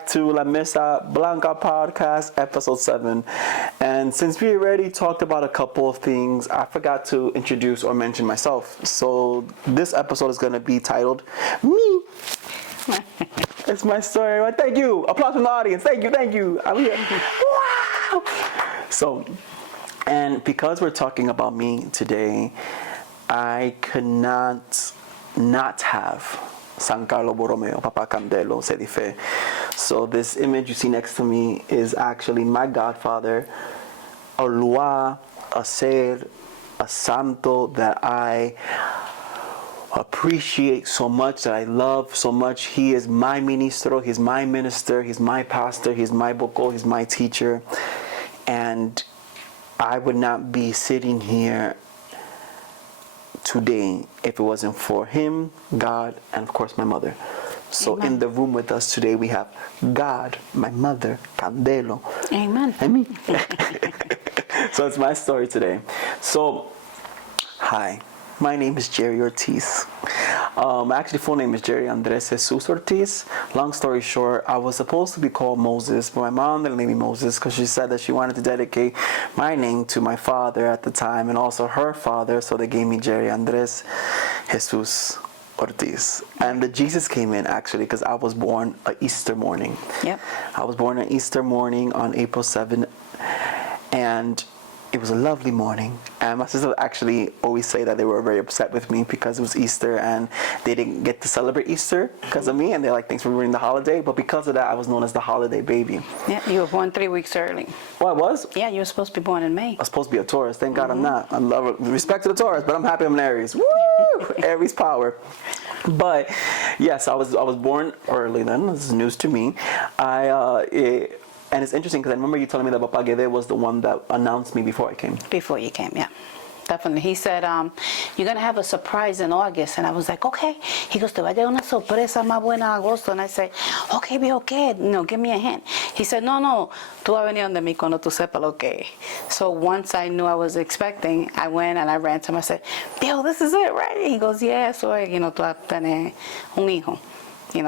back to La Mesa, Blanca podcast, episode 7. And since we already talked about a couple of things, I forgot to introduce or mention myself. So this episode is going to be titled, Me. It's my story. Well, thank you. Applause from the audience. Thank you. I'm here. Wow. So, and because we're talking about me today, I could not have San Carlo Borromeo, Papa Candelo, Sedife. So this image you see next to me is actually my godfather, a lua, a ser, a santo that I appreciate so much, that I love so much. He is my ministro, he's my minister, he's my pastor, he's my boko, he's my teacher. And I would not be sitting here today if it wasn't for him, God, and of course my mother. So Amen. In the room with us today we have God, my mother, Candelo. Amen. And me. So it's my story today. So, hi, my name is Jerry Ortiz. My actually full name is Jerry Andres Jesus Ortiz. Long story short, I was supposed to be called Moses, but my mom didn't name me Moses because she said that she wanted to dedicate my name to my father at the time and also her father, so they gave me Jerry Andres Jesus Ortiz. And the Jesus came in actually because I was born on Easter morning. Yep. I was born on Easter morning on April 7th, and it was a lovely morning, and my sister actually always say that they were very upset with me because it was Easter and they didn't get to celebrate Easter because of me, and they're like, thanks for ruining the holiday. But because of that, I was known as the holiday baby. Yeah, you were born 3 weeks early. Well, I was? Yeah, you were supposed to be born in May. I was supposed to be a Taurus. Thank God I'm not. I love respect to the Taurus, but I'm happy I'm an Aries. Woo! Aries power. But yes, I was born early then. This is news to me. And it's interesting because I remember you telling me that Papa Gede was the one that announced me before I came. Before you came, yeah. Definitely. He said, you're going to have a surprise in August. And I was like, okay. He goes, te va a llegar una sorpresa más buena en agosto. And I said, okay, viejo, ¿qué? No, give me a hint. He said, no, tú vas a venir donde mí cuando tú sepas lo que. So once I knew I was expecting, I went and I ran to him. I said, viejo, this is it, right? He goes, yeah, so, tú vas a tener un hijo.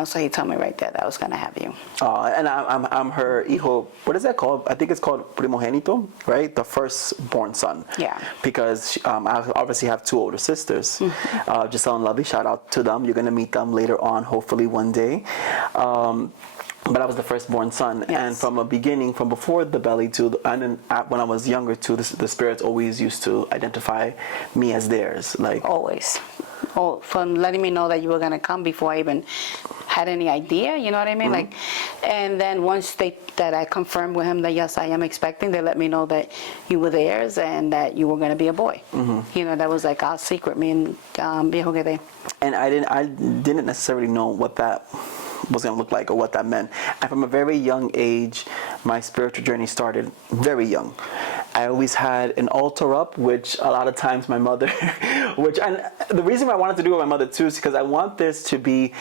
So he told me right there that I was going to have you. And I'm her hijo. What is that called? I think it's called primogénito, right? The firstborn son. Yeah. Because I obviously have 2 older sisters. Mm-hmm. Giselle and Lovey, shout out to them. You're going to meet them later on, hopefully one day. But I was the firstborn son. Yes. And from a beginning, from before the belly to, and then when I was younger too, the spirits always used to identify me as theirs. Like always. Oh, from letting me know that you were going to come before I even had any idea, you know what I mean? Mm-hmm. And then once that I confirmed with him that yes, I am expecting, they let me know that you were theirs and that you were going to be a boy. Mm-hmm. That was like our secret, me and Viejo Gede. And I didn't necessarily know what that was going to look like or what that meant. And from a very young age, my spiritual journey started very young. I always had an altar up, which a lot of times my mother, and the reason why I wanted to do it with my mother too is because I want this to be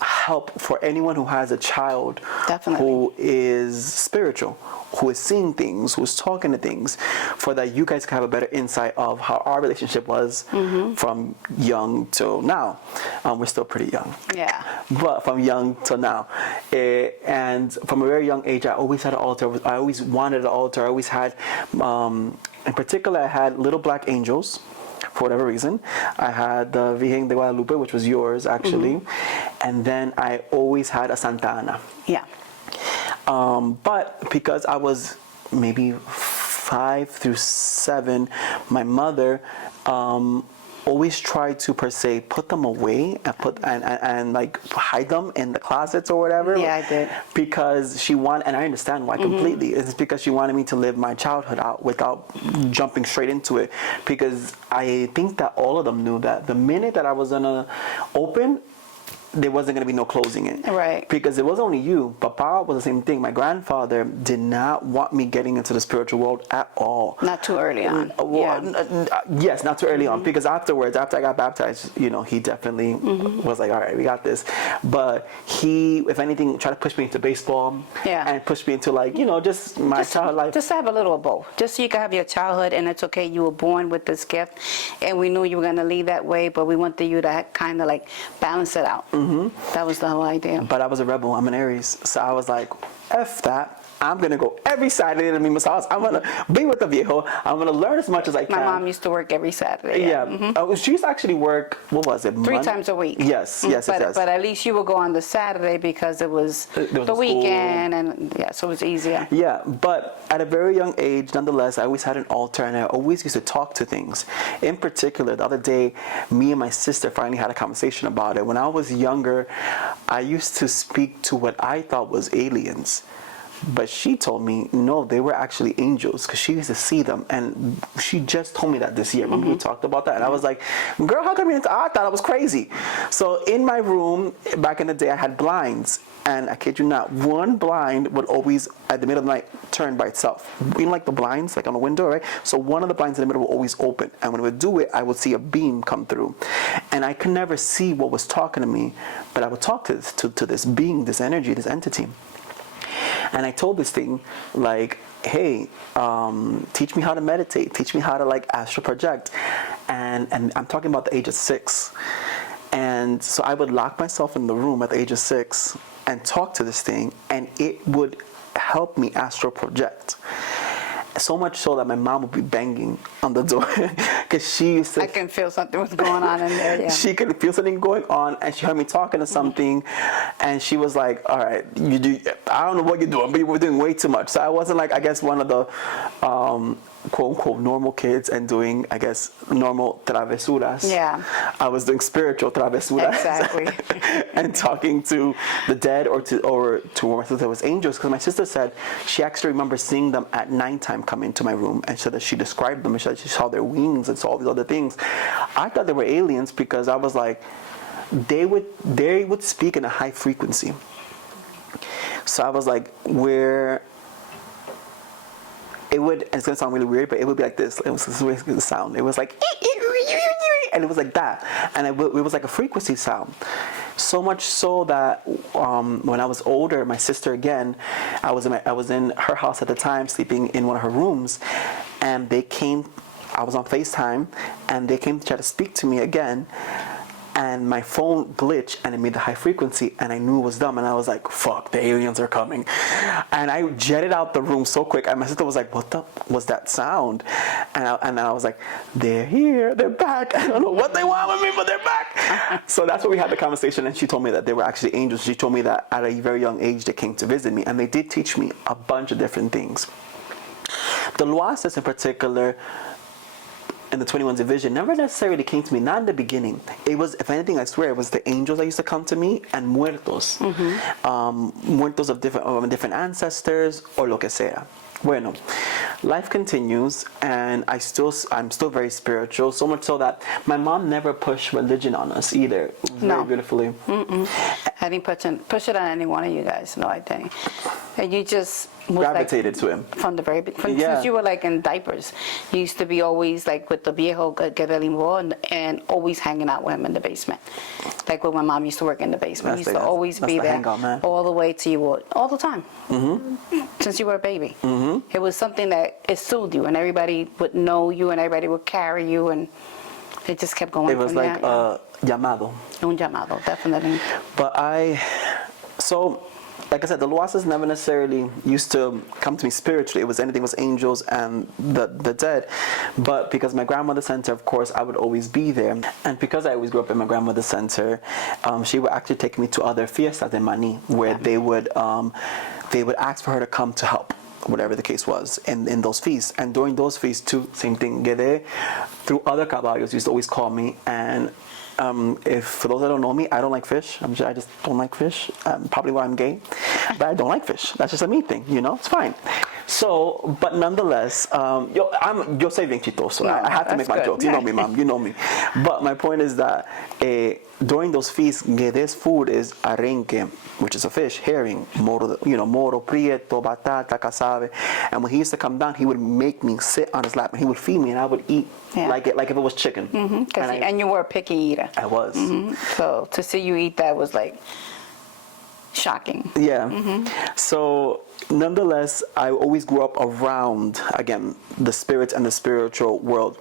help for anyone who has a child Definitely. Who is spiritual, who is seeing things, who's talking to things, for that you guys can have a better insight of how our relationship was from young till now. We're still pretty young. Yeah. But from young till now. And from a very young age, I always had an altar. I always wanted an altar. I always had, in particular, I had little black angels. For whatever reason, I had the Virgen de Guadalupe, which was yours actually, and then I always had a Santa Ana. Yeah. But because I was maybe 5 through 7, my mother always tried to per se put them away and like hide them in the closets or whatever. Yeah, I did. Because she wanted, and I understand why completely. It's because she wanted me to live my childhood out without jumping straight into it. Because I think that all of them knew that the minute that I was gonna open, there wasn't going to be no closing it. Right. Because it was only you. Papa was the same thing. My grandfather did not want me getting into the spiritual world at all. Not too early on. Yes, not too early on, because afterwards, after I got baptized, he definitely was like, all right, we got this. But he, if anything, tried to push me into baseball and push me into just my child life. Just have a little of both. Just so you can have your childhood, and it's okay. You were born with this gift, and we knew you were going to lead that way, but we wanted you to kind of balance it out. That was the whole idea. But I was a rebel. I'm an Aries. So I was like, F that. I'm going to go every Saturday to Mima's house. I'm going to be with the viejo. I'm going to learn as much as I can. My mom used to work every Saturday. Yeah. She used to actually work, what was it? 3 times a week. Yes. But at least you would go on the Saturday because it was the weekend, and so it was easier. Yeah, but at a very young age, nonetheless, I always had an altar, and I always used to talk to things. In particular, the other day, me and my sister finally had a conversation about it. When I was younger, I used to speak to what I thought was aliens. But she told me, no, they were actually angels, because she used to see them. And she just told me that this year when we talked about that. And I was like, girl, how come you didn't? I thought I was crazy. So in my room, back in the day, I had blinds. And I kid you not, one blind would always, at the middle of the night, turn by itself. The blinds, on a window, right? So one of the blinds in the middle would always open. And when it would do it, I would see a beam come through. And I could never see what was talking to me. But I would talk to this being, this energy, this entity. And I told this thing, hey, teach me how to meditate. Teach me how to astral project. And I'm talking about the age of 6. And so I would lock myself in the room at the age of 6 and talk to this thing, and it would help me astral project. So much so that my mom would be banging on the door because she used to. I can feel something was going on in there. Yeah. She could feel something going on, and she heard me talking to something, and she was like, "All right, you do. I don't know what you're doing, but you were doing way too much." So I wasn't I guess one of the quote unquote normal kids and doing, I guess, normal travesuras. Yeah. I was doing spiritual travesuras. Exactly. And talking to the dead or to what my sister was angels, because my sister said she actually remembers seeing them at nighttime come into my room, and so that she described them and she said she saw their wings and saw all these other things. I thought they were aliens because I was like, they would speak in a high frequency. So I was like, it would, and it's gonna sound really weird, but it would be like this. It was the sound. It was like, and it was like that, and it was like a frequency sound. So much so that when I was older, my sister again, I was in her house at the time, sleeping in one of her rooms, and they came. I was on FaceTime, and they came to try to speak to me again. And my phone glitched, and it made the high frequency, and I knew it was them, and I was like, fuck, the aliens are coming. And I jetted out the room so quick, and my sister was like, what the was that sound? And I was like, they're here, they're back. I don't know what they want with me, but they're back. So that's where we had the conversation, and she told me that they were actually angels. She told me that at a very young age, they came to visit me, and they did teach me a bunch of different things. The Loases in particular, in the 21 division, never necessarily came to me, not in the beginning. It was, if anything, I swear, it was the angels that used to come to me, and muertos. Muertos of different ancestors, or lo que sea. Bueno, life continues, and I'm still very spiritual, so much so that my mom never pushed religion on us either. Very beautifully. I didn't push it on any one of you guys. No, I didn't. And you just gravitated to him from the very beginning. Since you were in diapers, you used to be always with the viejo Guerrero and always hanging out with him in the basement. Like when my mom used to work in the basement, you used to always be there all the way to you all the time. Since you were a baby. It was something that it soothed you, and everybody would know you, and everybody would carry you, and it just kept going. It was like a llamado. Un llamado, definitely. But like I said, the Loases never necessarily used to come to me spiritually. It was anything was angels and the dead. But because my grandmother's center, of course, I would always be there. And because I always grew up in my grandmother's center, she would actually take me to other fiestas de Mani, where they would ask for her to come to help, whatever the case was, in those feasts. And during those feasts too, same thing. Gede, through other caballos, used to always call me. And if for those that don't know me, I don't like fish. I just don't like fish. Probably why I'm gay, but I don't like fish. That's just a me thing, it's fine. So, but nonetheless, yo soy bien chistoso. No, I have to that's make my good. jokes. You know me, mom. You know me. But my point is that during those feasts, this food is arenque, which is a fish, herring, moro, moro, prieto, batata, casabe. And when he used to come down, he would make me sit on his lap and he would feed me, and I would eat like if it was chicken. And you were a picky eater. I was. So to see you eat that was like shocking. Yeah. So, nonetheless, I always grew up around, again, the spirits and the spiritual world.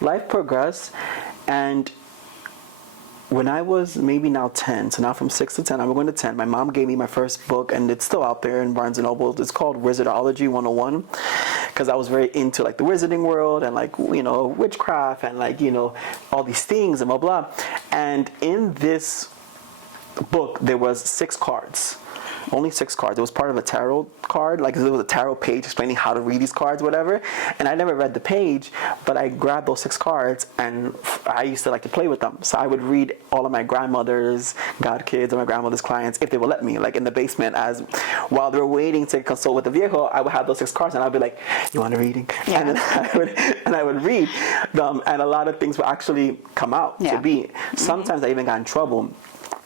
Life progressed, and when I was maybe now 10, so now from 6 to 10, I'm going to 10, my mom gave me my first book, and it's still out there in Barnes & Noble. It's called Wizardology 101, because I was very into like the wizarding world and like, witchcraft and like, all these things and blah, blah. And in this book, there was 6 cards. Only 6 cards. It was part of a tarot card, like there was a tarot page explaining how to read these cards, whatever. And I never read the page, but I grabbed those 6 cards and I used to like to play with them. So I would read all of my grandmother's godkids or my grandmother's clients, if they would let me, like in the basement, as while they were waiting to consult with the viejo, I would have those 6 cards and I'd be like, "You want a reading?" Yeah. And then I would read them, and a lot of things would actually come out to be. Sometimes I even got in trouble.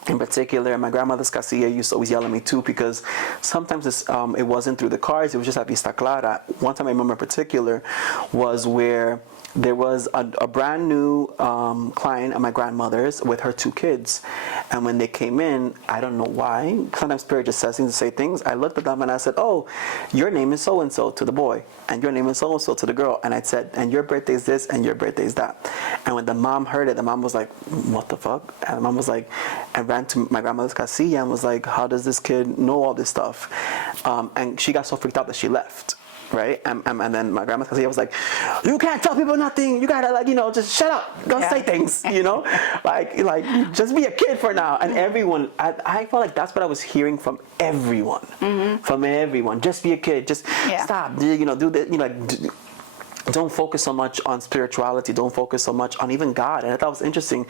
In particular, my grandmother's casilla used to always yell at me too, because sometimes it wasn't through the cards, it was just at Vista Clara. One time I remember in particular was where there was a brand new client at my grandmother's with her 2 kids. And when they came in, I don't know why, sometimes Spirit just says things to say things. I looked at them and I said, "Oh, your name is so-and-so," to the boy, and your name is so-and-so to the girl. And I said, "And your birthday is this, and your birthday is that." And when the mom heard it, the mom was like, "What the fuck?" And the mom was like, and ran to my grandmother's casilla and was like, "How does this kid know all this stuff?" And she got so freaked out that she left. Right? And then my grandma's casilla was like, "You can't tell people nothing. You gotta just shut up. Don't say things, like just be a kid for now." And everyone, I felt like that's what I was hearing from everyone. From everyone. Just be a kid. Just stop. Do this, don't focus so much on spirituality. Don't focus so much on even God. And I thought it was interesting.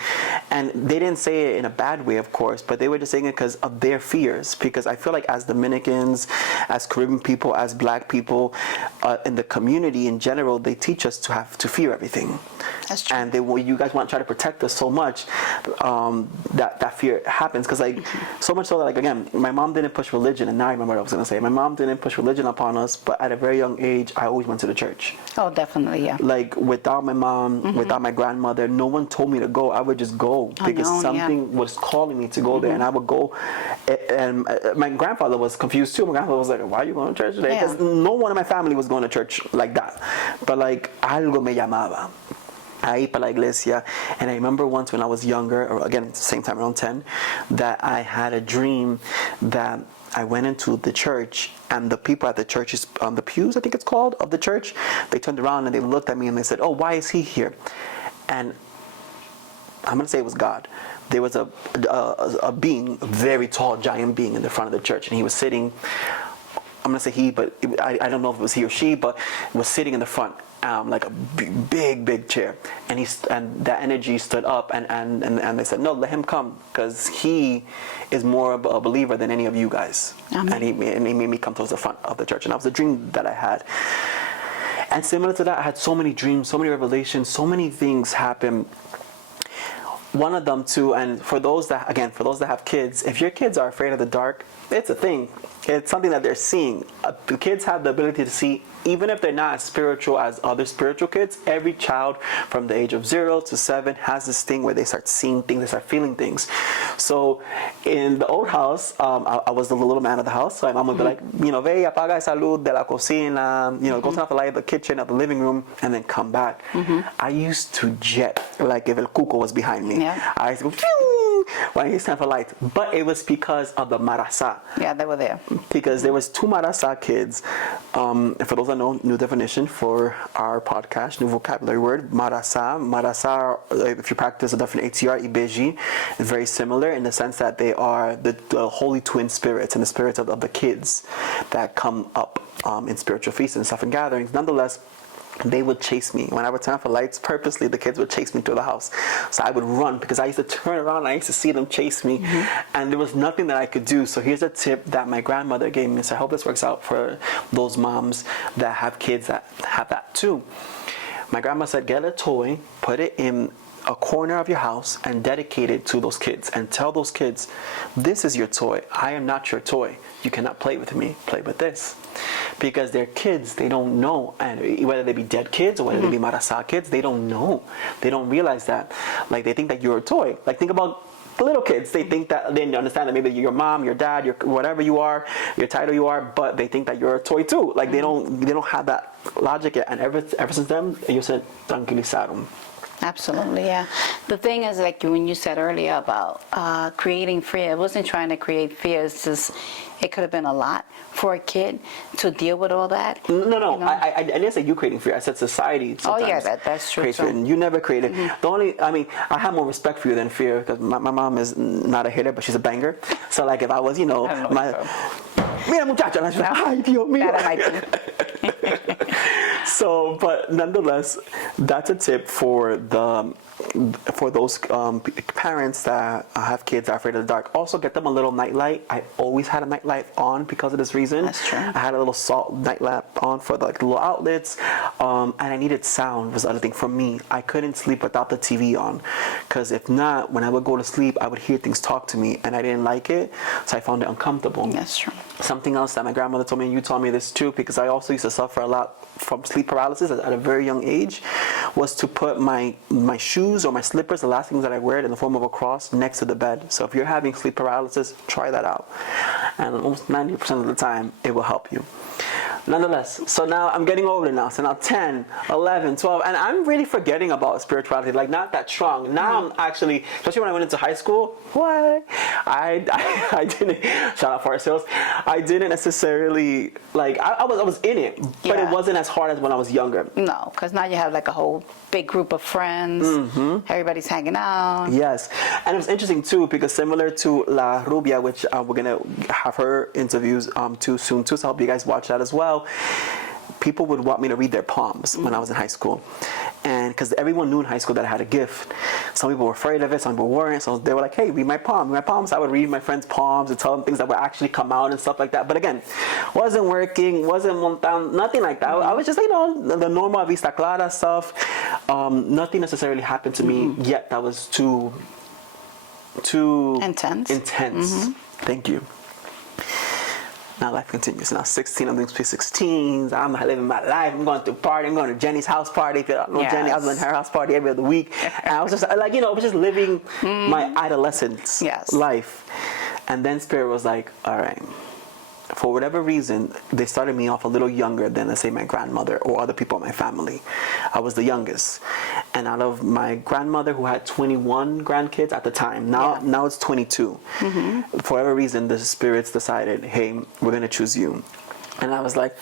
And they didn't say it in a bad way, of course, but they were just saying it because of their fears. Because I feel like as Dominicans, as Caribbean people, as Black people, in the community in general, they teach us to have to fear everything. That's true. And you guys want to try to protect us so much that fear happens. Because so much so that again, my mom didn't push religion. And now I remember what I was going to say. My mom didn't push religion upon us, but at a very young age, I always went to the church. Oh, definitely, yeah. Like without my mom, without my grandmother, no one told me to go. I would just go because something was calling me to go there, and I would go. And my grandfather was confused too. My grandfather was like, "Why are you going to church today?" Because no one in my family was going to church like that. But like algo me llamaba. Ahí para la iglesia. And I remember once when I was younger, or again, same time around 10, that I had a dream that I went into the church, and the people at the church, the pews, I think it's called, of the church, they turned around and they looked at me and they said, "Oh, why is he here?" And I'm going to say it was God. There was a being, a very tall, giant being in the front of the church, and he was sitting, I'm going to say he, but I don't know if it was he or she, but was sitting in the front. Like a big chair, and that energy stood up, and they said, "No, let him come, because he is more of a believer than any of you guys." And he made me come towards the front of the church, and that was a dream that I had. And similar to that, I had so many dreams, so many revelations, so many things happen. One of them too, and for those that have kids, if your kids are afraid of the dark, it's a thing. It's something that they're seeing. The kids have the ability to see, even if they're not as spiritual as other spiritual kids. Every child from the age of 0 to 7 has this thing where they start seeing things, they start feeling things. So in the old house, I was the little man of the house. So my mom would be like, ve, apaga esa luz de la cocina, go turn off the light of the kitchen, of the living room, and then come back. I used to jet like if El Cuco was behind me. I used to go, phew, when it's time for lights. But it was because of the marasa. Yeah, they were there. Because there was 2 marasa kids. And for those that know, new definition for our podcast, new vocabulary word, marasa. Marasa, if you practice a different ATR, ibeji, is very similar in the sense that they are the holy twin spirits and the spirits of the kids that come up in spiritual feasts and stuff and gatherings. Nonetheless, they would chase me. When I would turn off the lights, purposely the kids would chase me through the house. So I would run because I used to turn around and I used to see them chase me. And there was nothing that I could do. So here's a tip that my grandmother gave me. So I hope this works out for those moms that have kids that have that too. My grandma said, get a toy, put it in a corner of your house and dedicate it to those kids and tell those kids, this is your toy. I am not your toy. You cannot play with me. Play with this. Because they're kids, they don't know, and whether they be dead kids or whether they be marasa kids, they don't know. They don't realize that. Like, they think that you're a toy. Like, think about little kids. They think that they understand that maybe you're your mom, your dad, your whatever you are, your title you are, but they think that you're a toy too. Like, they don't have that logic yet. And ever since then, ellos se tranquilizaron. Absolutely, yeah. The thing is, like when you said earlier about creating fear, I wasn't trying to create fear. It's just, it could have been a lot for a kid to deal with all that. No. You know? I didn't say you creating fear. I said society. Oh yeah, that's true. Creates fear. And you never created. I have more respect for you than fear because my mom is not a hitter, but she's a banger. So like if I was, mira muchacha, and I was like, ay Dios mío. So, but nonetheless, that's a tip for those parents that have kids that are afraid of the dark. Also, get them a little nightlight. I always had a nightlight on because of this reason. That's true. I had a little salt nightlight on for the little outlets, and I needed sound. Was the other thing for me. I couldn't sleep without the TV on, because if not, when I would go to sleep, I would hear things talk to me, and I didn't like it, so I found it uncomfortable. That's true. Something else that my grandmother told me, and you told me this too, because I also used to suffer a lot from sleep paralysis at a very young age, was to put my shoes or my slippers, the last things that I wear in the form of a cross, next to the bed. So if you're having sleep paralysis, try that out. And almost 90% of the time, it will help you. Nonetheless, so now I'm getting older now. So now 10, 11, 12, and I'm really forgetting about spirituality, like not that strong. Now I'm actually, especially when I went into high school, I didn't, shout out for ourselves, I didn't necessarily, like, I was in it, but it wasn't as hard as when I was younger. No, because now you have like a whole big group of friends. Everybody's hanging out. Yes, and it was interesting too, because similar to La Rubia, which we're gonna have her interviews too soon too, so I hope you guys watch that as well. People would want me to read their palms when I was in high school, and because everyone knew in high school that I had a gift. Some people were afraid of it, some people weren't, so they were like, hey, read my palm, read my palms. I would read my friends' palms and tell them things that would actually come out and stuff like that. But again, wasn't working, wasn't montan, nothing like that. I was just, the normal vista clara stuff. Nothing necessarily happened to me yet that was too intense. Thank you. Now life continues. Now 16, I'm doing sweet 16s. I'm living my life. I'm going to party. I'm going to Jenny's house party. If you don't know Jenny, I was in her house party every other week. And I was just like, I was just living my adolescence life. And then Spirit was like, all right. For whatever reason, they started me off a little younger than, let's say, my grandmother or other people in my family. I was the youngest. And out of my grandmother, who had 21 grandkids at the time, now it's 22. For whatever reason, the spirits decided, hey, we're going to choose you. And I was like,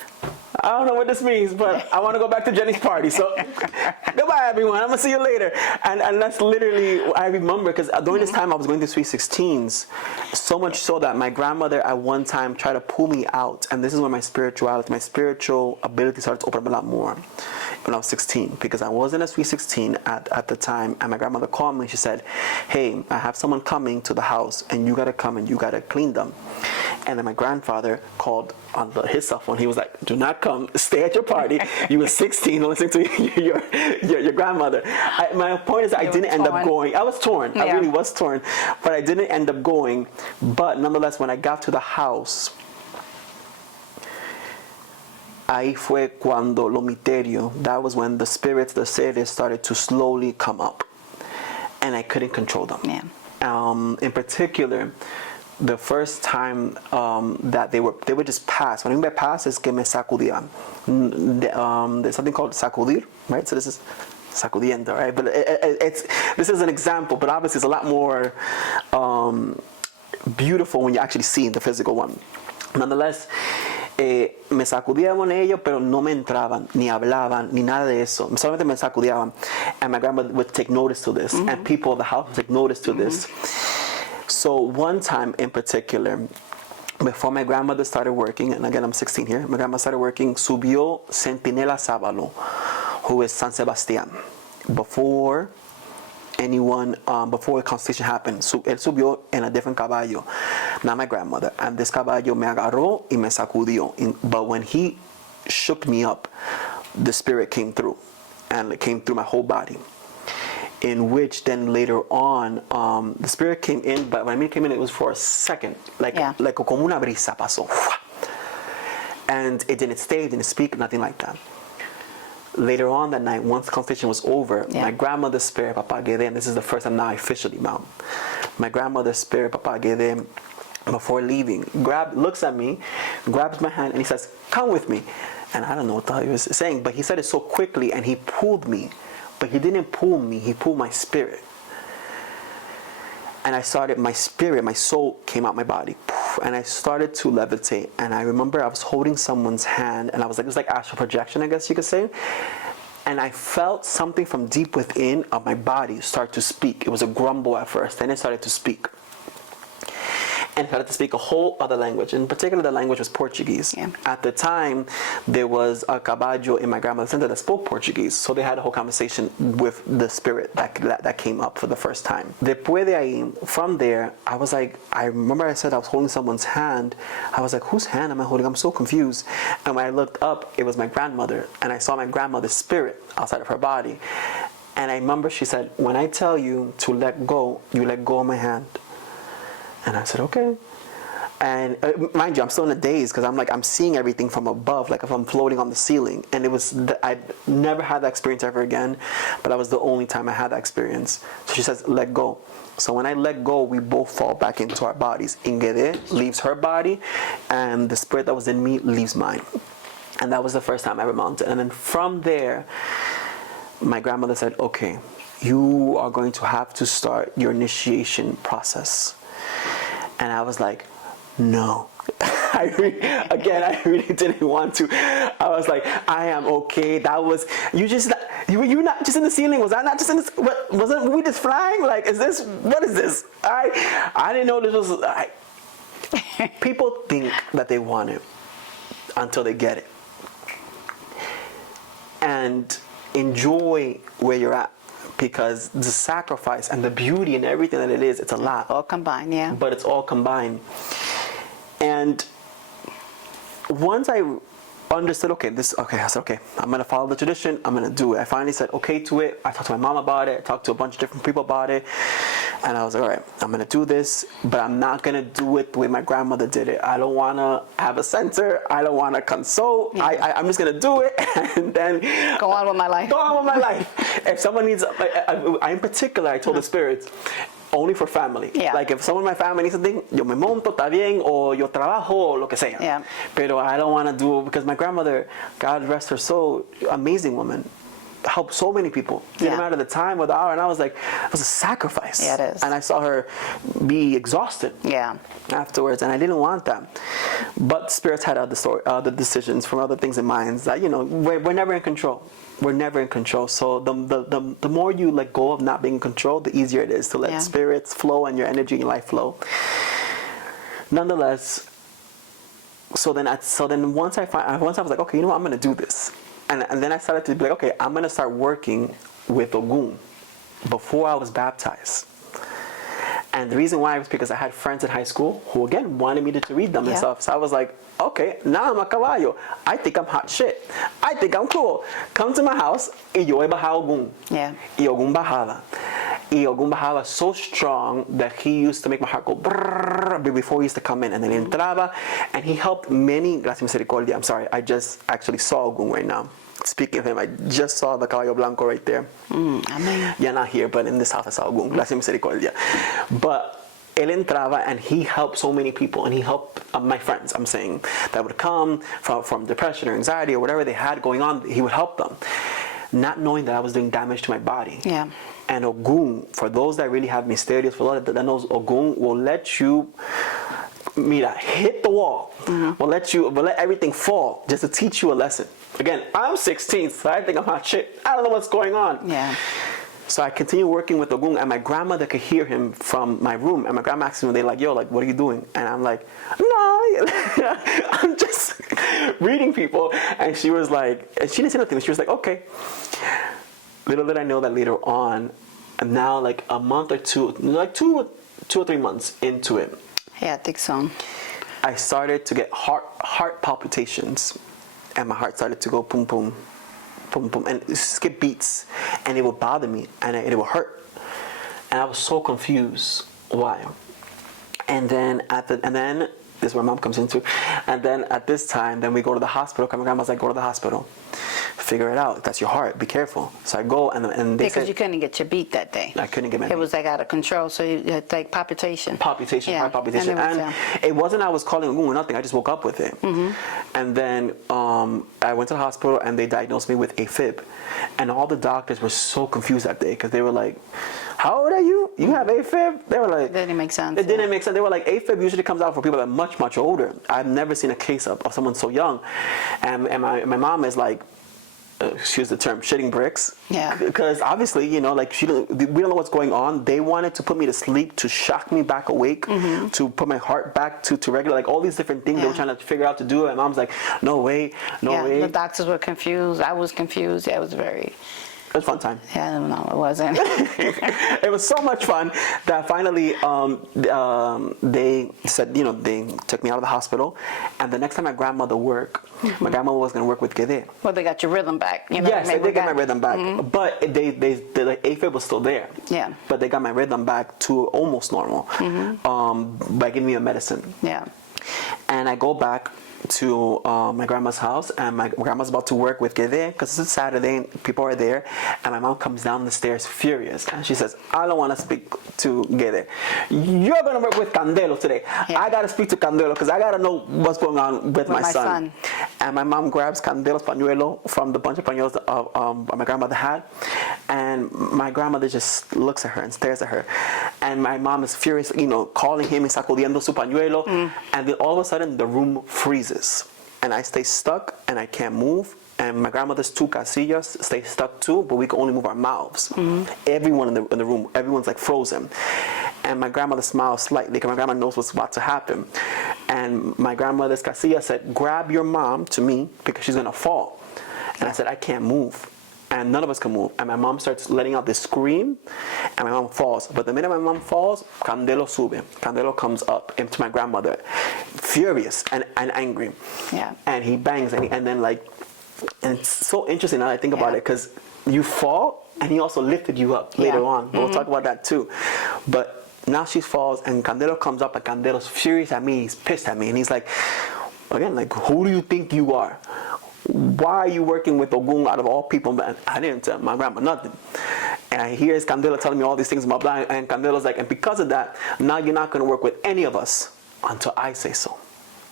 I don't know what this means, but I want to go back to Jenny's party. So, goodbye, everyone. I'm going to see you later. And that's literally, I remember, because during this time I was going through sweet 16s, so much so that my grandmother at one time tried to pull me out. And this is when my spiritual ability started to open up a lot more when I was 16. Because I was in a sweet 16 at the time. And my grandmother called me. She said, hey, I have someone coming to the house, and you got to come and you got to clean them. And then my grandfather called on his cell phone. He was like, do not come, stay at your party. You were 16, listening to your grandmother. My point is, I didn't end up going. I was torn. I really was torn. But I didn't end up going. But nonetheless, when I got to the house, ahí fue cuando lo misterio. That was when the spirits, the seres, started to slowly come up. And I couldn't control them. In particular, the first time that they would just pass. When I mean by pass is que me sacudían. There's something called sacudir, right? So this is sacudiendo, right? But this is an example, but obviously it's a lot more beautiful when you actually see the physical one. Nonetheless, me sacudían con ellos, pero no me entraban, ni hablaban, ni nada de eso. Solamente me sacudían. And my grandmother would take notice to this, and people of the house would take notice to this. So one time in particular, before my grandmother started working, and again I'm 16 here, my grandma started working, subió Centinela Sábalo, who is San Sebastian. Before the Constitution happened, él subió en a different caballo, not my grandmother, and this caballo me agarró y me sacudió. But when he shook me up, the spirit came through, and it came through my whole body. In which then later on, the spirit came in, but when I mean came in, it was for a second, like como una brisa pasó, and it didn't stay, it didn't speak, nothing like that. Later on that night, once the consultation was over, my grandmother's spirit, Papa Gede, and this is the first time now I officially mount. My grandmother's spirit, Papa Gede, before leaving, looks at me, grabs my hand, and he says, "Come with me." And I don't know what the hell he was saying, but he said it so quickly, and he pulled me. But he didn't pull me, he pulled my spirit. And I started, my spirit, my soul came out my body. And I started to levitate. And I remember I was holding someone's hand, and I was like, it was like astral projection, I guess you could say. And I felt something from deep within of my body start to speak. It was a grumble at first, then it started to speak. And started to speak a whole other language. In particular, the language was Portuguese. Yeah. At the time, there was a caballo in my grandmother's center that spoke Portuguese. So they had a whole conversation with the spirit that came up for the first time. Después de ahí, from there, I was like, I remember I said I was holding someone's hand. I was like, whose hand am I holding? I'm so confused. And when I looked up, it was my grandmother. And I saw my grandmother's spirit outside of her body. And I remember she said, "When I tell you to let go, you let go of my hand." And I said, okay. And mind you, I'm still in a daze because I'm seeing everything from above, like if I'm floating on the ceiling. And it was, I'd never had that experience ever again, but that was the only time I had that experience. So she says, let go. So when I let go, we both fall back into our bodies. Ingede leaves her body, and the spirit that was in me leaves mine. And that was the first time I ever mounted. And then from there, my grandmother said, okay, you are going to have to start your initiation process. And I was like, no. I really didn't want to. I was like, I am okay. That was, you were not just in the ceiling? Was I not just in the, what, wasn't we just flying? Like, what is this? I didn't know this was, people think that they want it until they get it. And enjoy where you're at. Because the sacrifice and the beauty and everything that it is, it's a lot. All combined, yeah. But it's all combined. And once I understood, I said, okay, I'm going to follow the tradition. I'm going to do it. I finally said okay to it. I talked to my mom about it. I talked to a bunch of different people about it. And I was like, all right, I'm going to do this, but I'm not going to do it the way my grandmother did it. I don't want to have a center. I don't want to consult. Yeah. I'm just going to do it and then go on with my life. If someone needs, in particular, I told the spirits, only for family. Yeah. Like if someone in my family needs something, yo me monto, está bien, o yo trabajo, o lo que sea. Yeah. Pero I don't want to do it because my grandmother, God rest her soul, amazing woman, helped so many people. Didn't matter the time or the hour, and I was like, it was a sacrifice. Yeah, it is. And I saw her be exhausted. Yeah. Afterwards, and I didn't want that. But spirits had other decisions from other things in mind that, we're never in control. We're never in control. So the more you let go of not being in control, the easier it is to let spirits flow and your energy and life flow. Nonetheless, so then once I was like, okay, you know what, I'm gonna do this. And then I started to be like, okay, I'm gonna start working with Ogun before I was baptized. And the reason why was because I had friends in high school who, again, wanted me to read them and stuff. So I was like, okay, now I'm a caballo. I think I'm hot shit. I think I'm cool. Come to my house, y yo he bajado Ogun. Yeah. Y Ogun bajaba. Y Ogun bajaba so strong that he used to make my heart go brrrr before he used to come in. And then entraba, and he helped many. Gracias misericordia. I'm sorry, I just actually saw Ogun right now. Speaking of him, I just saw the caballo blanco right there. Amen. Yeah, not here, but in this house I saw Ogun. Gracias misericordia. But él entraba and he helped so many people, and he helped my friends, I'm saying, that would come from depression or anxiety or whatever they had going on. He would help them, not knowing that I was doing damage to my body. Yeah. And Ogun, for those that really have mysterious, for those that knows, Ogun will let you hit the wall. Will let everything fall just to teach you a lesson. Again, I'm 16, so I think I'm hot shit. I don't know what's going on. Yeah. So I continued working with Ogun, and my grandmother could hear him from my room. And my grandma asked me, they're like, yo, like, what are you doing? And I'm like, no, I'm just reading people. And she was like, and she didn't say nothing. She was like, okay. Little did I know that later on, and now like a month or two, like two or 3 months into it. Yeah, I think so. I started to get heart palpitations, and my heart started to go boom, boom, boom, boom, and skip beats, and it would bother me, and it would hurt, and I was so confused why. And then this is where mom comes into, and then at this time, then we go to the hospital. My grandma's like, go to the hospital, figure it out. That's your heart. Be careful. So I go, and they because said, you couldn't get your beat that day. I couldn't get my It beat. was like out of control, so you had like palpitation. Heart palpitation, and it wasn't I was calling Ogun or nothing. I just woke up with it, and then I went to the hospital, and they diagnosed me with AFib, and all the doctors were so confused that day because they were like, "How old are you? You have AFib?" They were like, It didn't make sense. It didn't make sense. They were like, AFib usually comes out for people that are much, much older. I've never seen a case of someone so young, and my mom is like, excuse the term, shitting bricks. Yeah. Because obviously, we don't know what's going on. They wanted to put me to sleep, to shock me back awake, to put my heart back to regular, like all these different things they were trying to figure out to do. And mom's like, no way. The doctors were confused. I was confused. Yeah, it was very... It was a fun time. Yeah, no, it wasn't. It was so much fun that finally they said, they took me out of the hospital. And the next time my grandmother worked, my grandmother was going to work with Caridad. Well, they got your rhythm back. Yes, they did get my rhythm back. But the AFib was still there. Yeah. But they got my rhythm back to almost normal by giving me a medicine. Yeah. And I go back to my grandma's house, and my grandma's about to work with Caridad because it's a Saturday and people are there, and my mom comes down the stairs furious, and she says, I don't want to speak to Caridad. You're going to work with Candelo today. Yeah. I got to speak to Candelo because I got to know what's going on with my son. And my mom grabs Candelo's pañuelo from the bunch of pañuelos my grandmother had, and my grandmother just looks at her and stares at her, and my mom is furious, calling him and sacudiendo su pañuelo, and then all of a sudden the room freezes. And I stay stuck, and I can't move. And my grandmother's two casillas stay stuck too, but we can only move our mouths. Everyone in the room, everyone's like frozen. And my grandmother smiles slightly because my grandma knows what's about to happen. And my grandmother's casilla said, grab your mom to me because she's gonna fall. And I said, I can't move. And none of us can move. And my mom starts letting out this scream, and my mom falls. But the minute my mom falls, Candelo sube. Candelo comes up into my grandmother, furious and angry. Yeah. And he bangs, and then and it's so interesting now that I think about it, because you fall, and he also lifted you up later on. We'll talk about that too. But now she falls, and Candelo comes up, and Candelo's furious at me. He's pissed at me, and he's like, again, like, who do you think you are? Why are you working with Ogun out of all people? Man, I didn't tell my grandma nothing. And I hear Candelo telling me all these things about Blanca, and Candelo's like, and because of that, now you're not going to work with any of us until I say so.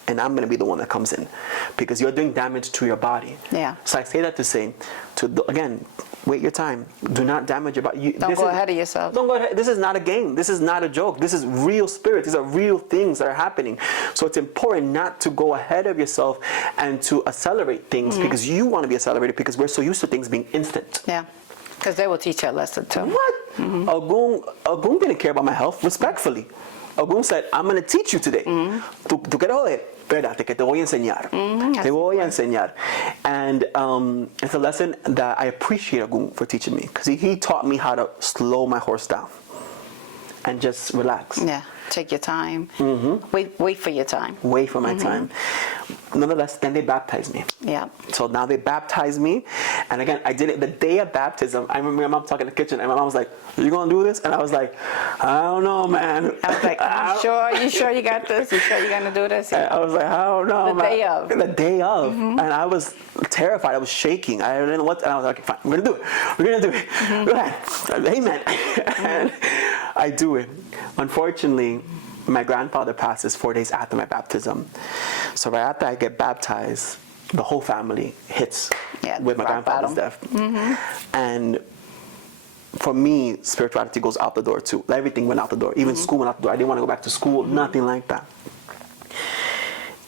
And I'm going to be the one that comes in because you're doing damage to your body. Yeah. So I say that to say, again, wait your time. Do not damage your body. Don't go ahead of yourself. Don't go ahead. This is not a game. This is not a joke. This is real spirits. These are real things that are happening. So it's important not to go ahead of yourself and to accelerate things because you want to be accelerated because we're so used to things being instant. Yeah. Because they will teach you a lesson too. What? Ogun didn't care about my health, respectfully. Ogun said, I'm going to teach you today. ¿Tú quieres joder? Espérate, que te voy a enseñar. Te voy a enseñar. And it's a lesson that I appreciate Ogun for teaching me because he taught me how to slow my horse down and just relax. Yeah. Take your time. Wait for your time. Wait for my time. Nonetheless, then they baptized me. Yeah. So now they baptized me. And again, I did it the day of baptism. I remember my mom talking in the kitchen, and my mom was like, are you going to do this? And I was like, I don't know, man. I was like, you sure you got this? You sure you're going to do this? Yeah. I was like, I don't know, The day of. The day of. And I was terrified. I was shaking. I didn't know what. And I was like, okay, fine, we're going to do it. We're going to do it. Go ahead. Amen. And I do it. Unfortunately, my grandfather passes 4 days after my baptism. So right after I get baptized, the whole family hits with my grandfather's death. And for me, spirituality goes out the door too. Everything went out the door. Even school went out the door. I didn't want to go back to school. Nothing like that.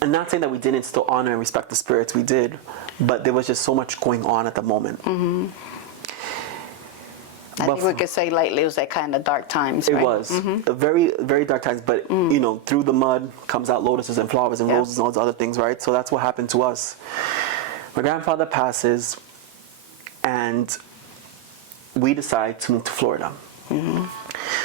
And not saying that we didn't still honor and respect the spirits. We did. But there was just so much going on at the moment. I think we could say lightly it was that kind of dark times, It right? was a very, very dark times, but through the mud comes out lotuses and flowers and roses and all those other things, right? So that's what happened to us. My grandfather passes, and we decide to move to Florida.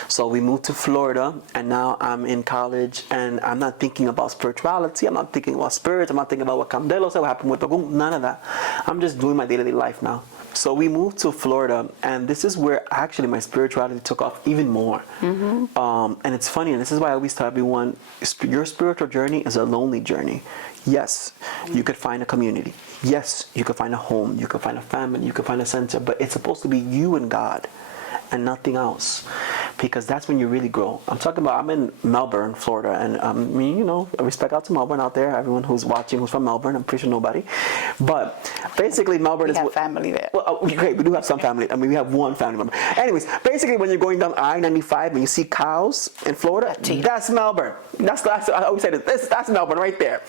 So we moved to Florida, and now I'm in college, and I'm not thinking about spirituality. I'm not thinking about spirits. I'm not thinking about what Candelo said, what happened with Ogum, none of that. I'm just doing my day-to-day life now. So we moved to Florida, and this is where actually my spirituality took off even more. And it's funny, and this is why I always tell everyone, your spiritual journey is a lonely journey. Yes, you could find a community. Yes, you could find a home. You could find a family. You could find a center. But it's supposed to be you and God and nothing else, because that's when you really grow. I'm in Melbourne, Florida, and respect out to Melbourne out there, everyone who's watching who's from Melbourne. I'm pretty sure nobody, but basically Melbourne We have family there. Well, great, we do have some family. I mean, we have one family member. Anyways, basically when you're going down I-95 and you see cows in Florida, that's Melbourne. That's I always say that's Melbourne right there.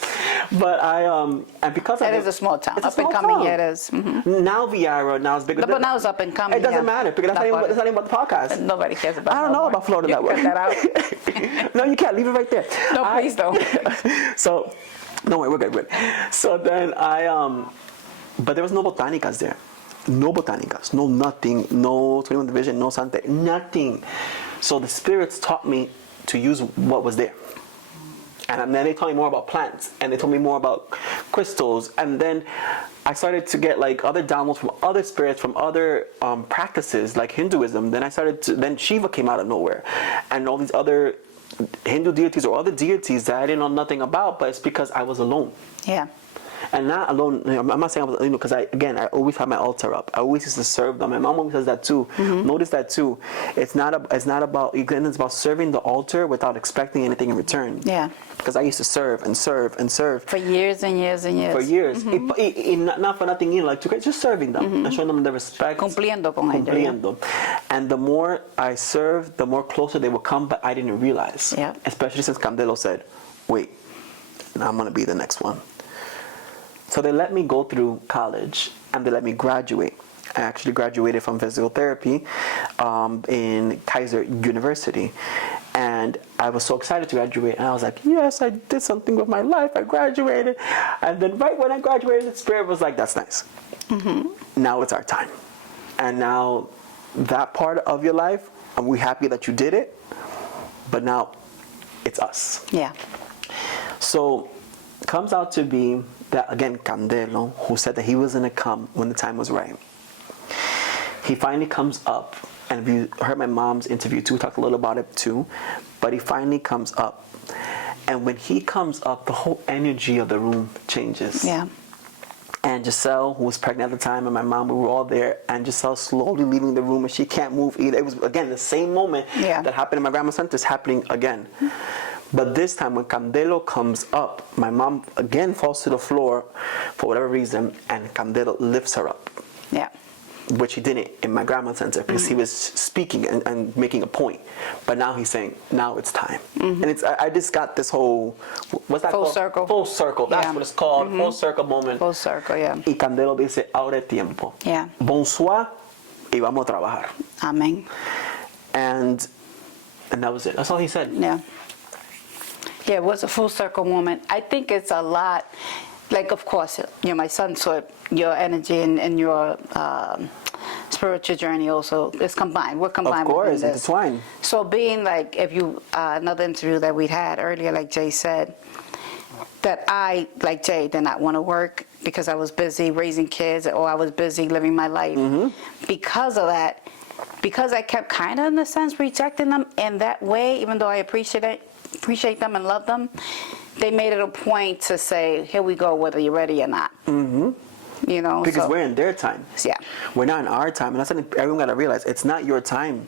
But and because that is a small town. It's Up a small and coming, town. yeah, it is. Now Viara, now it's bigger. No, but now it's up and coming. It doesn't matter because that's not even about the podcast. Nobody cares about. I don't know about Florida that way. Cut that out. No, you can't. Leave it right there. No, please don't. So, no worry, we're good. So then but there was no botanicas there. No botanicas, no nothing, no 21 Division, no Sante, nothing. So the spirits taught me to use what was there. And then they taught me more about plants, and they told me more about crystals, and then I started to get like other downloads from other spirits, from other practices like Hinduism. Then Shiva came out of nowhere, and all these other Hindu deities or other deities that I didn't know nothing about, but it's because I was alone. Yeah. And not alone. I'm not saying I was, because I always have my altar up. I always used to serve them. My mom always says that too. Notice that too. It's not about. It's about serving the altar without expecting anything in return. Yeah. Because I used to serve and serve and serve for years and years and years. For years, not for nothing, just serving them and showing them the respect. Cumpliendo con ellos. And the more I served, the more closer they would come. But I didn't realize. Yeah. Especially since Candelo said, "Wait, I'm gonna be the next one." So they let me go through college, and they let me graduate. I actually graduated from physical therapy in Kaiser University. And I was so excited to graduate. And I was like, yes, I did something with my life. I graduated. And then right when I graduated, the Spirit was like, that's nice. Now it's our time. And now that part of your life, and we're happy that you did it. But now it's us. Yeah. So it comes out to be that, again, Candelo, who said that he was going to come when the time was right. He finally comes up, and we heard my mom's interview too, we talked a little about it too, but he finally comes up. And when he comes up, the whole energy of the room changes. Yeah. And Giselle, who was pregnant at the time, and my mom, we were all there, and Giselle slowly leaving the room, and she can't move either. It was, again, the same moment that happened in my grandma's center is happening again. But this time, when Candelo comes up, my mom again falls to the floor for whatever reason, and Candelo lifts her up. Yeah. Which he didn't in my grandma's center, because he was speaking and making a point. But now he's saying, now it's time. And I just got this whole, what's that called? Full circle. Full circle. That's what it's called. Full circle moment. Full circle, yeah. Y Candelo dice, ahora es tiempo. Yeah. Bonsoir, y vamos a trabajar. Amen. And that was it. That's all he said. Yeah. Yeah, it was a full circle moment. I think it's a lot, like, of course, my son saw your energy and your spiritual journey also is combined. We're combined. Of course, within this. intertwined. So being like, if you, another interview that we had earlier, like Jay said, that I, like Jay, did not want to work because I was busy raising kids or I was busy living my life. Because of that, because I kept kind of, in a sense, rejecting them in that way, even though I appreciate them and love them, they made it a point to say, here we go, whether you're ready or not. Because we're in their time. Yeah. We're not in our time, and that's something everyone got to realize. It's not your time.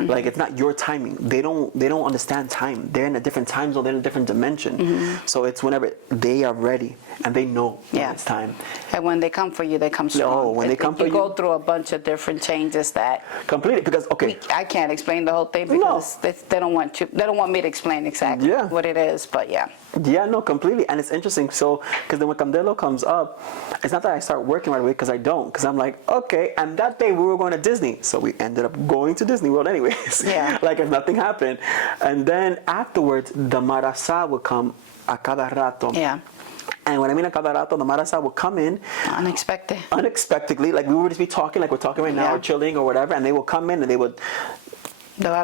Like, it's not your timing. They don't understand time. They're in a different time zone. They're in a different dimension. So it's whenever they are ready and they know when it's time. And when they come for you, they come strong. Oh, when they come for you, go through a bunch of different changes that completely, because I can't explain the whole thing because they don't want you. They don't want me to explain exactly what it is. But yeah. Yeah, no, completely. And it's interesting. So, because then when Candelo comes up, it's not that I start working right away because I don't. Because I'm like, okay. And that day we were going to Disney. So we ended up going to Disney World anyways. Yeah. Like if nothing happened. And then afterwards, the marasa would come a cada rato. Yeah. And when I mean a cada rato, the marasa would come in. Unexpectedly. Like we would just be talking like we're talking right now or chilling or whatever. And they would come in and they would... Yeah,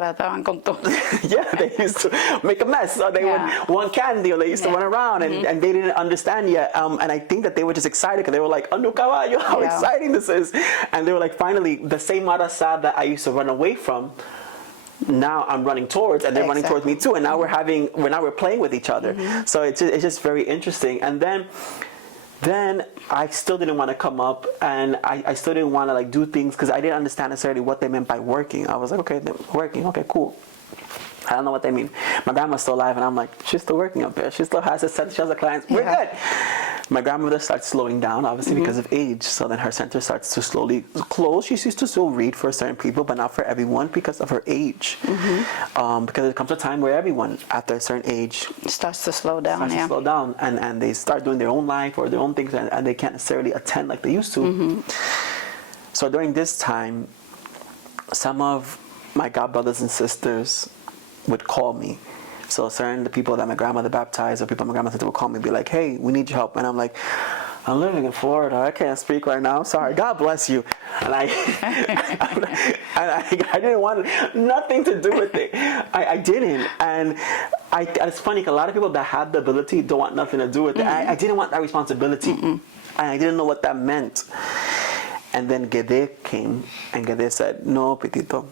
they used to make a mess. Or they would want candy, or they used to run around, and they didn't understand yet. And I think that they were just excited because they were like, "Ando caballo, how exciting this is!" And they were like, finally, the same marasa that I used to run away from, now I'm running towards, and they're running towards me too. And now we're playing with each other. So it's just very interesting. And then I still didn't want to come up, and I still didn't want to like do things because I didn't understand necessarily what they meant by working. I was like, okay, working, okay, cool. I don't know what they mean. My grandma's still alive, and I'm like, she's still working up there. She still has a center, she has a clients. We're good. My grandmother starts slowing down, obviously because of age. So then her center starts to slowly close. She used to still read for certain people, but not for everyone because of her age. Because it comes a time where everyone, after a certain age, starts to slow down. And they start doing their own life or their own things, and they can't necessarily attend like they used to. So during this time, some of my godbrothers and sisters would call me. So certain the people that my grandmother baptized or people my grandmother would call me and be like, hey, we need your help. And I'm like, I'm living in Florida. I can't speak right now. I'm sorry. God bless you. And I didn't want nothing to do with it. I didn't. And it's funny because a lot of people that have the ability don't want nothing to do with it. I didn't want that responsibility. And I didn't know what that meant. And then Gede came, and Gede said, no, Petito,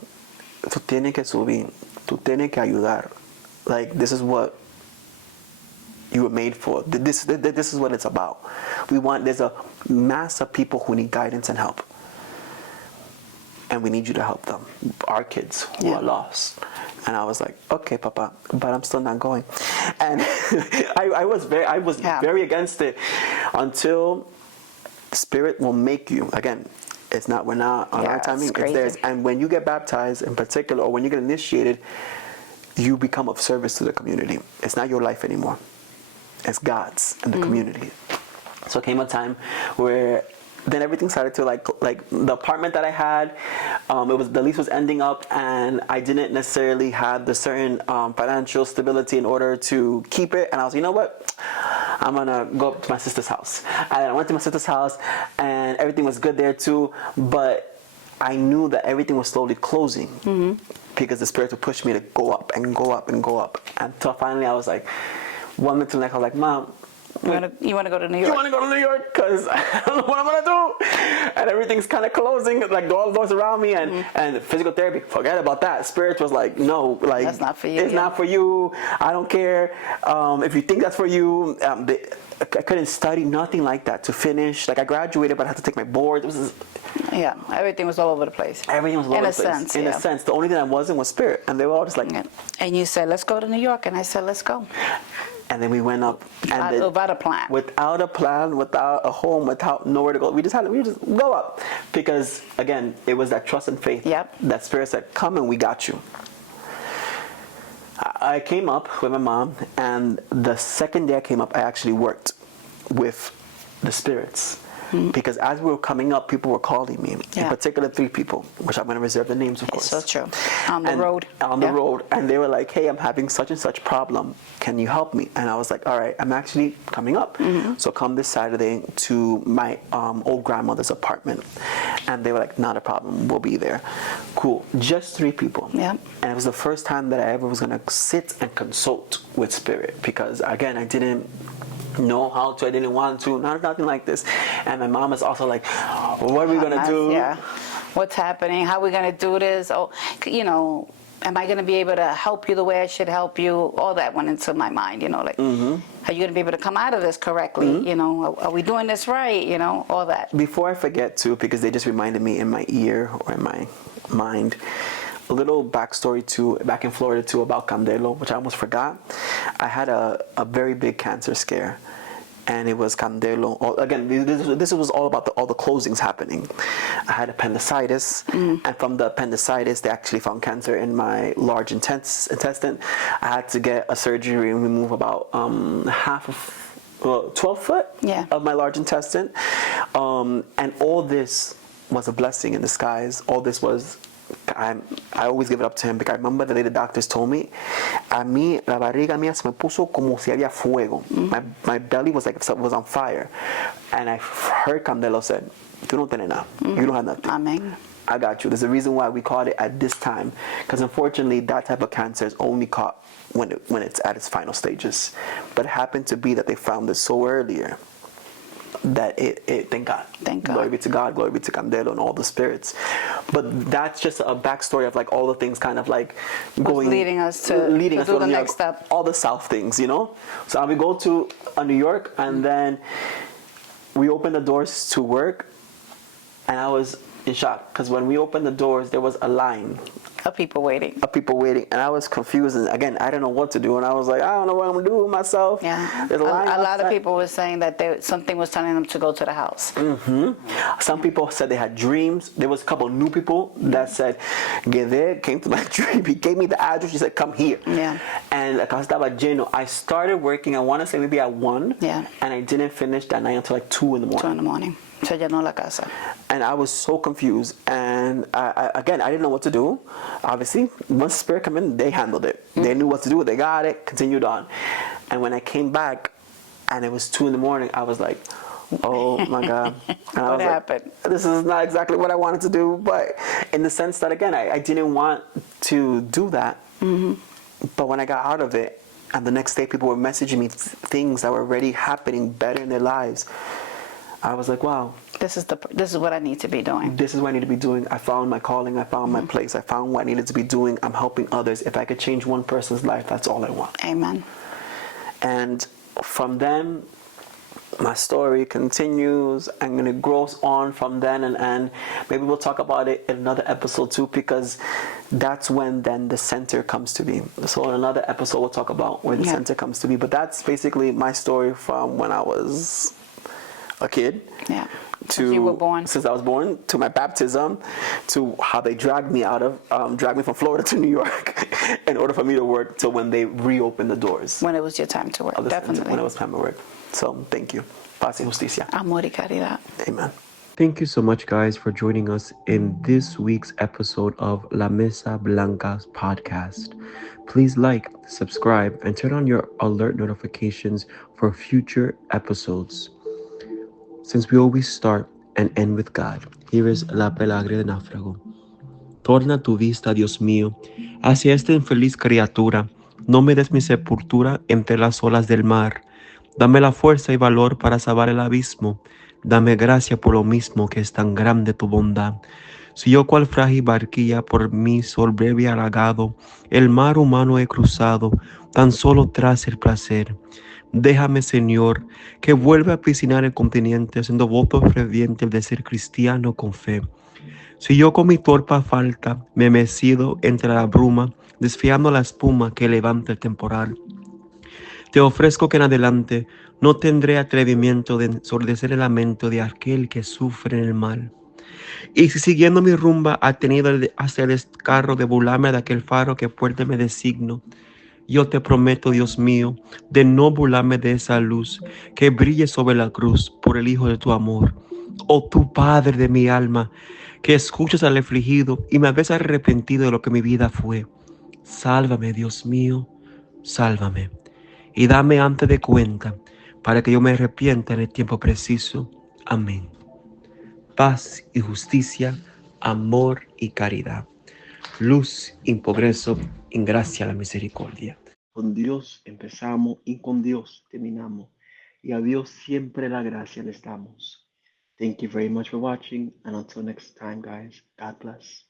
tú tienes que subir. Tú tienes que ayudar. Like, this is what you were made for. This is what it's about. There's a mass of people who need guidance and help. And we need you to help them. Our kids who are lost. And I was like, okay, Papa, but I'm still not going. And I was very against it until Spirit will make you. Again, we're not on our timing, it's theirs. And when you get baptized in particular, or when you get initiated, you become of service to the community. It's not your life anymore. It's God's and the community. So came a time where then everything started to like the apartment that I had, the lease was ending up, and I didn't necessarily have the certain financial stability in order to keep it. And I was, you know what? I'm gonna go up to my sister's house. And I went to my sister's house, and everything was good there too. But I knew that everything was slowly closing because the Spirit would push me to go up and go up and go up. Until finally I was like, one minute to the next, I was like, Mom, you want to go to New York? You want to go to New York? Because I don't know what I'm going to do. And everything's kind of closing, like all the doors around me. And physical therapy, forget about that. Spirit was like, no, like, that's not for you. It's not for you. I don't care. If you think that's for you, I couldn't study, nothing like that to finish. Like I graduated, but I had to take my board. Everything was all over the place. Everything was all over the place. In a sense. The only thing I wasn't was Spirit. And they were all just like... And you said, let's go to New York. And I said, let's go. And then we went up. And without a plan. Without a plan, without a home, without nowhere to go. We just go up. Because, again, it was that trust and faith. That Spirit said, come and we got you. I came up with my mom, and the second day I came up, I actually worked with the spirits. Because as we were coming up, people were calling me. In particular, 3 people, which I'm going to reserve the names, of course. So true. On the road. On the road. And they were like, hey, I'm having such and such problem. Can you help me? And I was like, all right, I'm actually coming up. So come this Saturday to my old grandmother's apartment. And they were like, not a problem. We'll be there. Cool. Just 3 people. And it was the first time that I ever was going to sit and consult with Spirit. Because, again, I didn't know how to, I didn't want to, nothing like this. And my mom is also like, what are we gonna do? What's happening? How are we gonna do this? Oh, am I gonna be able to help you the way I should help you? All that went into my mind, like, are you gonna be able to come out of this correctly? Are we doing this right? All that. Before I forget too, because they just reminded me in my ear or in my mind, a little backstory too, back in Florida too, about Candelo, which I almost forgot. I had a very big cancer scare, and it was Candelo. Again, this was all about all the closings happening. I had appendicitis, and from the appendicitis, they actually found cancer in my large intestine. I had to get a surgery and remove about half of 12 foot Yeah. of my large intestine. And all this was a blessing in disguise. All this was, I always give it up to him because I remember the day the doctors told me, a mí, la barriga mía se me puso como si había fuego. My belly was like it was on fire. And I heard Candelo said, tú no tienes nada. You don't have nothing. Amen. I got you. There's a reason why we caught it at this time. Because unfortunately, that type of cancer is only caught when it's at its final stages. But it happened to be that they found it so earlier that it thank God. Thank God. Glory be to God, glory be to Candelo and all the spirits. But that's just a backstory of like all the things kind of like going leading us to do the when next step. all the South things, you know? So we go to New York and then we open the doors to work and I was in shock because when we opened the doors there was a line Of people waiting. of people waiting and I was confused and again I didn't know what to do and I was like I don't know what I'm gonna do with myself. Yeah. There's A line lot of outside. people were saying that something was telling them to go to the house. Some people said they had dreams. There was a couple new people that said Gede came to my dream. He gave me the address. He said come here. Yeah. And la casa estaba lleno. I started working I want to say maybe at 1. Yeah. And I didn't finish that night until like 2 in the 2 morning. in the morning. Se llenó la casa. And I was so confused. And I didn't know what to do. Obviously, once the spirit came in, they handled it. They knew what to do. They got it, continued on. And when I came back and it was 2 in the morning, I was like, oh my God. And I What was happened? Like, this is not exactly what I wanted to do. But in the sense that, again, I didn't want to do that. But when I got out of it, and the next day people were messaging me things that were already happening better in their lives, I was like, wow, This is what I need to be doing. this is what I need to be doing. I found my calling. I found my place. I found what I needed to be doing. I'm helping others. If I could change one person's life, that's all I want. Amen. And from then, my story continues. I'm going to grow on from then. And maybe we'll talk about it in another episode too, because that's when then the center comes to be. So in another episode, we'll talk about where the center comes to be. But that's basically my story from when I was a kid. Yeah. To Since you were born. Since I was born, to my baptism, to how they dragged me from Florida to New York in order for me to work till when they reopened the doors. When it was your time to work. Definitely. When it was time to work. So thank you. Paz y Justicia. Amor y Caridad. Amen. Thank you so much, guys, for joining us in this week's episode of La Mesa Blanca's podcast. Please like, subscribe, and turn on your alert notifications for future episodes. Since we always start and end with God, here is La Pelagre de Náufrago. Torna tu vista, Dios mío, hacia esta infeliz criatura. No me des mi sepultura entre las olas del mar. Dame la fuerza y valor para salvar el abismo. Dame gracia por lo mismo que es tan grande tu bondad. Si yo cual frágil barquilla por mi sol breve halagado, el mar humano he cruzado, tan solo tras el placer. Déjame, Señor, que vuelva a piscinar el continente, haciendo voto ferviente de ser cristiano con fe. Si yo con mi torpa falta me he mecido entre la bruma, desfiando la espuma que levanta el temporal, te ofrezco que en adelante no tendré atrevimiento de ensordecer el lamento de aquel que sufre en el mal. Y si siguiendo mi rumba ha tenido hasta el descarro de burlarme de aquel faro que fuerte me designo, yo te prometo, Dios mío, de no burlarme de esa luz que brille sobre la cruz por el Hijo de tu amor. Oh tu Padre de mi alma, que escuchas al afligido y me ves arrepentido de lo que mi vida fue. Sálvame, Dios mío, sálvame. Y dame antes de cuenta, para que yo me arrepienta en el tiempo preciso. Amén. Paz y justicia, amor y caridad. Luz y progreso, en gracia la misericordia. Con Dios empezamos y con Dios terminamos. Y a Dios siempre la gracia les damos. Thank you very much for watching, and until next time, guys, God bless.